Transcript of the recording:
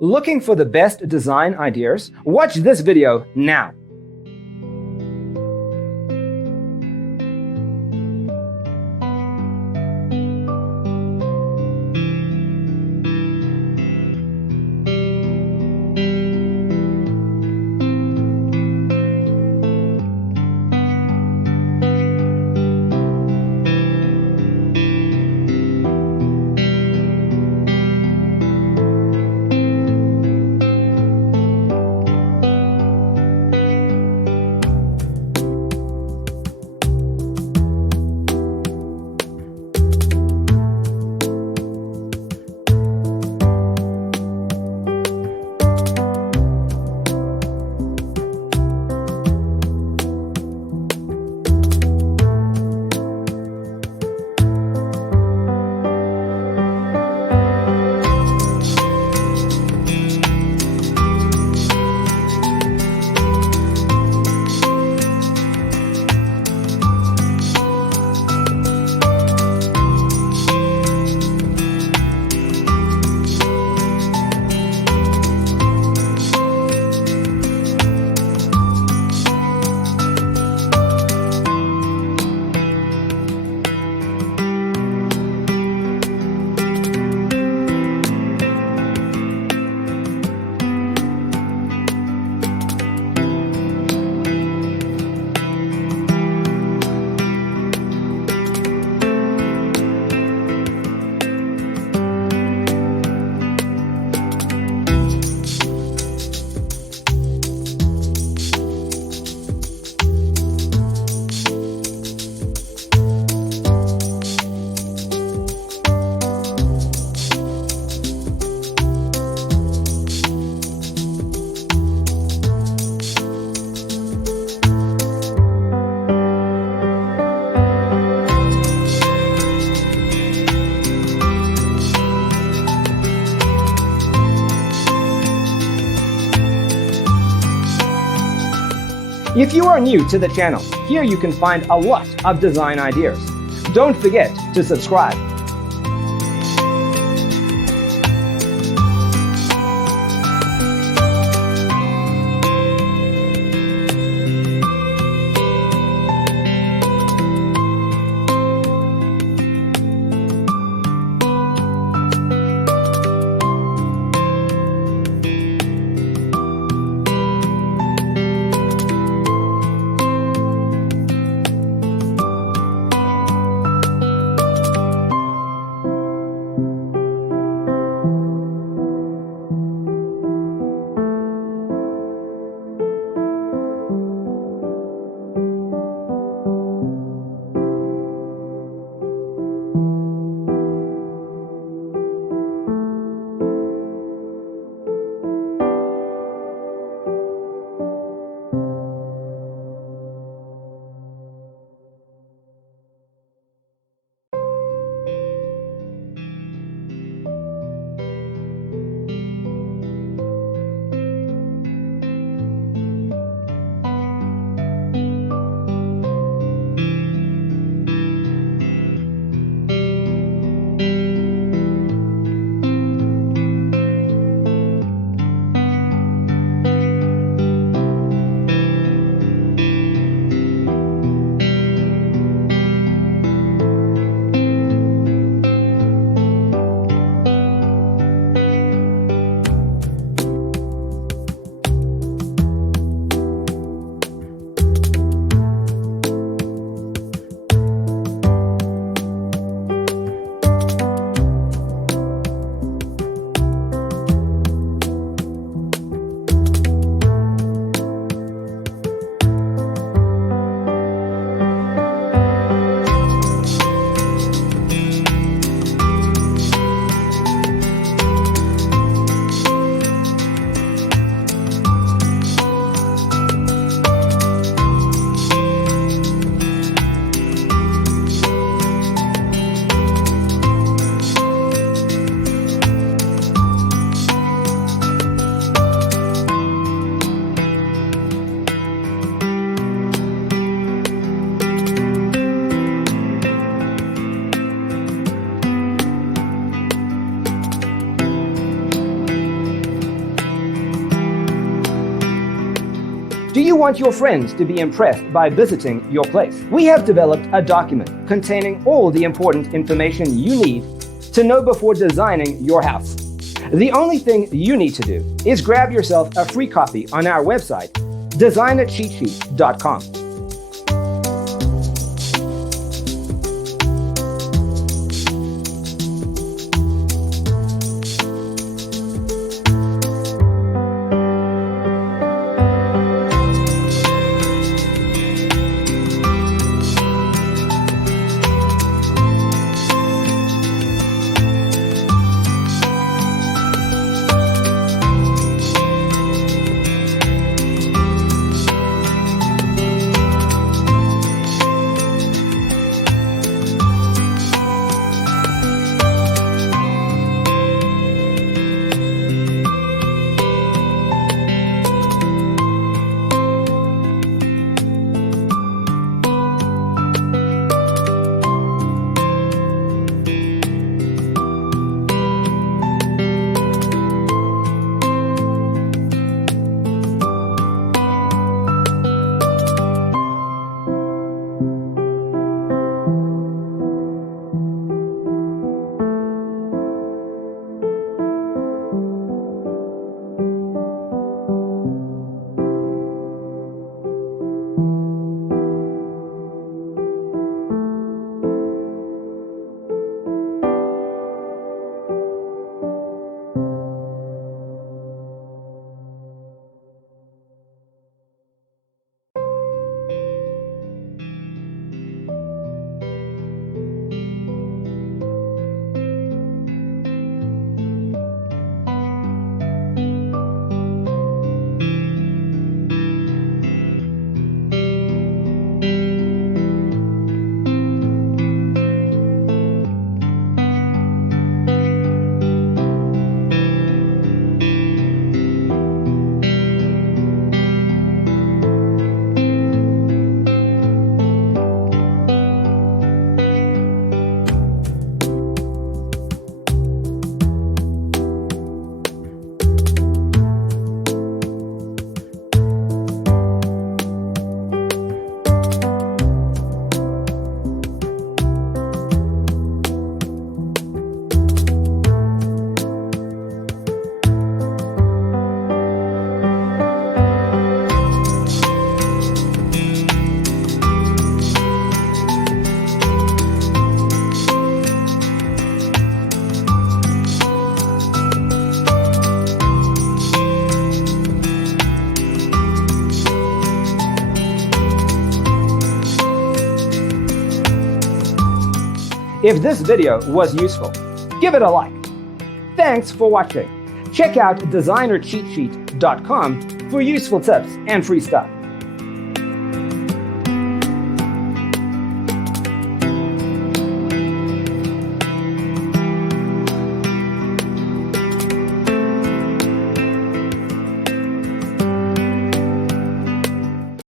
Looking for the best design ideas? Watch this video now. If you are new to the channel, here you can find a lot of design ideas. Don't forget to subscribe. Do you want your friends to be impressed by visiting your place? We have developed a document containing all the important information you need to know before designing your house. The only thing you need to do is grab yourself a free copy on our website, designercheatsheet.com. If this video was useful, give it a like. Thanks for watching. Check out designercheatsheet.com for useful tips and free stuff.